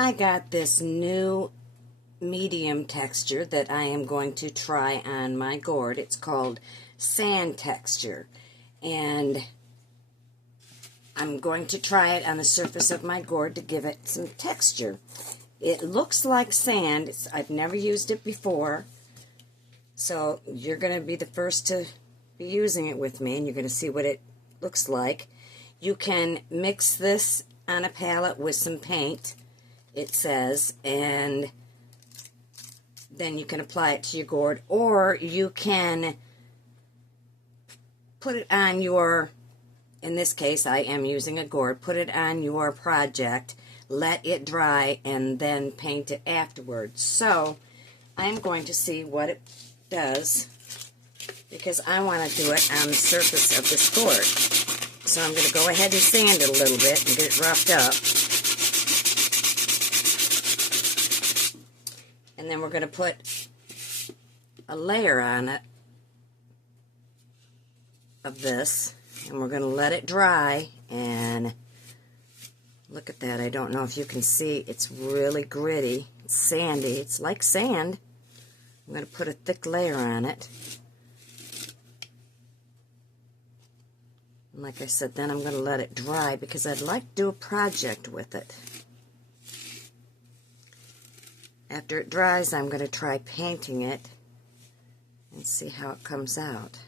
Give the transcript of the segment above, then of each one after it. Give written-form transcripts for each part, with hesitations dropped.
I got this new medium texture that I am going to try on my gourd. It's called sand texture, and I'm going to try it on the surface of my gourd to give it some texture. It looks like sand. I've never used it before, so you're going to be the first to be using it with me, and you're going to see what it looks like. You can mix this on a palette with some paint, it says, and then you can apply it to your gourd, or you can put it on your, in this case I am using a gourd, put it on your project, let it dry, and then paint it afterwards. So I'm going to see what it does, because I want to do it on the surface of this gourd. So I'm going to go ahead and sand it a little bit and get it roughed up. And then we're going to put a layer on it of this, and we're going to let it dry. And look at that. I don't know if you can see. It's really gritty. It's sandy. It's like sand. I'm going to put a thick layer on it. And like I said, then I'm going to let it dry because I'd like to do a project with it. After it dries, I'm going to try painting it and see how it comes out.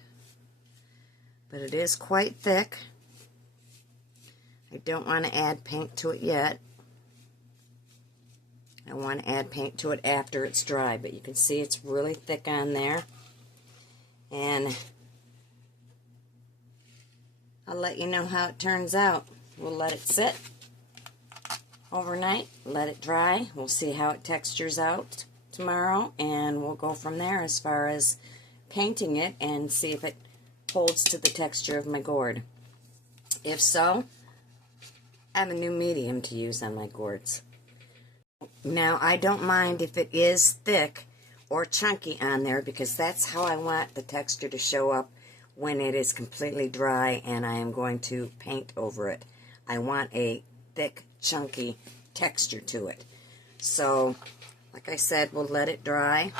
But it is quite thick. I don't want to add paint to it yet. I want to add paint to it after it's dry, but you can see it's really thick on there. And I'll let you know how it turns out. We'll let it sit overnight, let it dry. We'll see how it textures out tomorrow, and we'll go from there as far as painting it and see if it holds to the texture of my gourd. If so, I have a new medium to use on my gourds. Now, I don't mind if it is thick or chunky on there, because that's how I want the texture to show up when it is completely dry and I am going to paint over it. I want a thick, chunky texture to it. So, like I said, we'll let it dry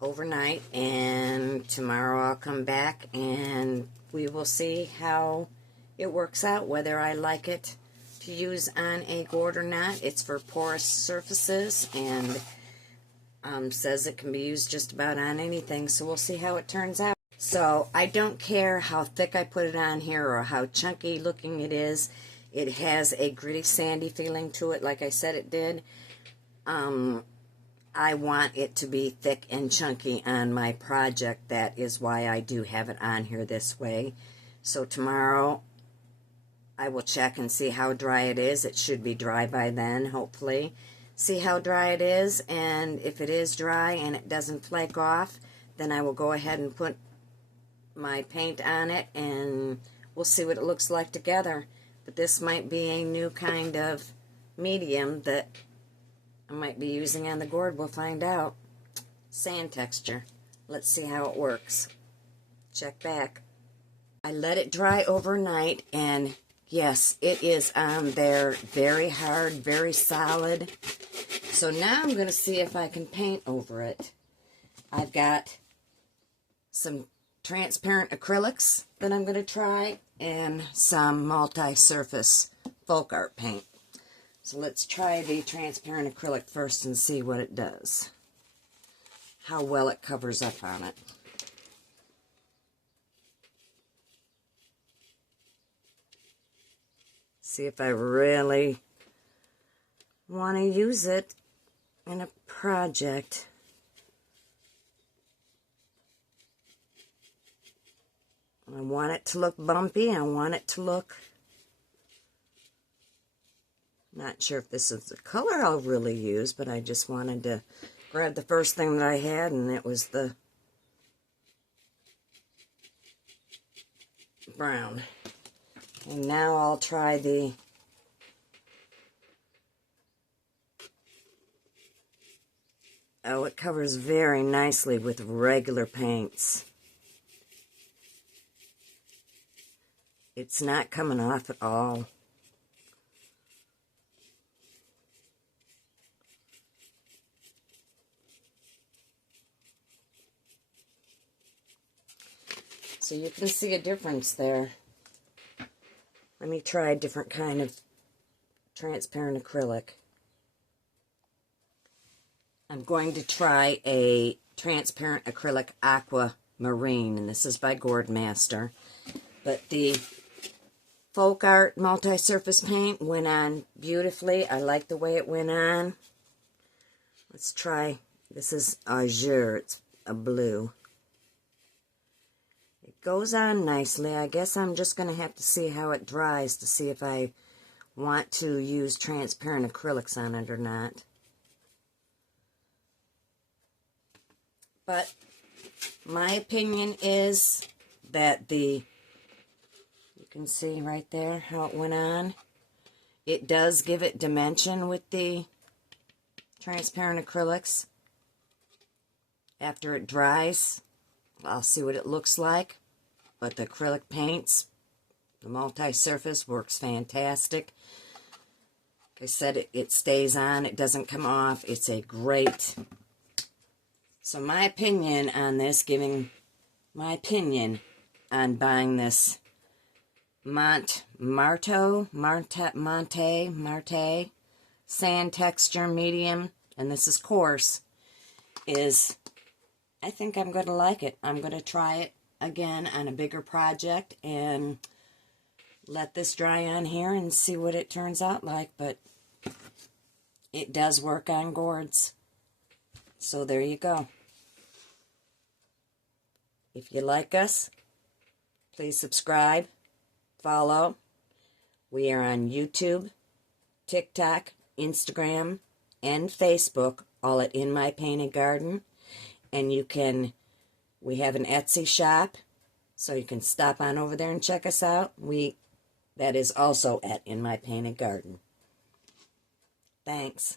overnight, and tomorrow I'll come back and we will see how it works out, whether I like it to use on a gourd or not. It's for porous surfaces, and says it can be used just about on anything, so we'll see how it turns out. So I don't care how thick I put it on here or how chunky looking it is. It has a gritty, sandy feeling to it, like I said it did. I want it to be thick and chunky on my project. That is why I do have it on here this way. So tomorrow I will check and see how dry it is. It should be dry by then, hopefully. See how dry it is, and if it is dry and it doesn't flake off, then I will go ahead and put my paint on it, and we'll see what it looks like together. But this might be a new kind of medium that I might be using on the gourd. We'll find out. Sand texture. Let's see how it works. Check back. I let it dry overnight, and yes, it is on there very hard, very solid. So now I'm going to see if I can paint over it. I've got some transparent acrylics that I'm going to try, and some multi-surface folk art paint. So let's try the transparent acrylic first and see what it does. How well it covers up on it. See if I really want to use it in a project. I want it to look bumpy. I want it to look... Not sure if this is the color I'll really use, but I just wanted to grab the first thing that I had, and it was the brown. And now I'll try the oh, it covers very nicely with regular paints. It's not coming off at all. So you can see a difference there. Let me try a different kind of transparent acrylic. I'm going to try a transparent acrylic aquamarine, and this is by Gourds Master. But the Folk Art multi-surface paint went on beautifully. I like the way it went on. Let's try, this is azure, it's a blue. It goes on nicely. I guess I'm just going to have to see how it dries to see if I want to use transparent acrylics on it or not. But my opinion is that you can see right there how it went on. It does give it dimension with the transparent acrylics. After it dries, I'll see what it looks like. But the acrylic paints, the multi-surface, works fantastic. Like I said, it stays on. It doesn't come off. It's a great... So my opinion on this, giving my opinion on buying this Marte sand texture medium, and this is coarse, is I think I'm going to like it. I'm going to try it again on a bigger project and let this dry on here and see what it turns out like, but it does work on Gourds. So there you go. If you like us, please subscribe, follow. We are on YouTube, TikTok, Instagram, and Facebook, all at In My Painted Garden. And we have an Etsy shop, so you can stop on over there and check us out. That is also at In My Painted Garden. Thanks.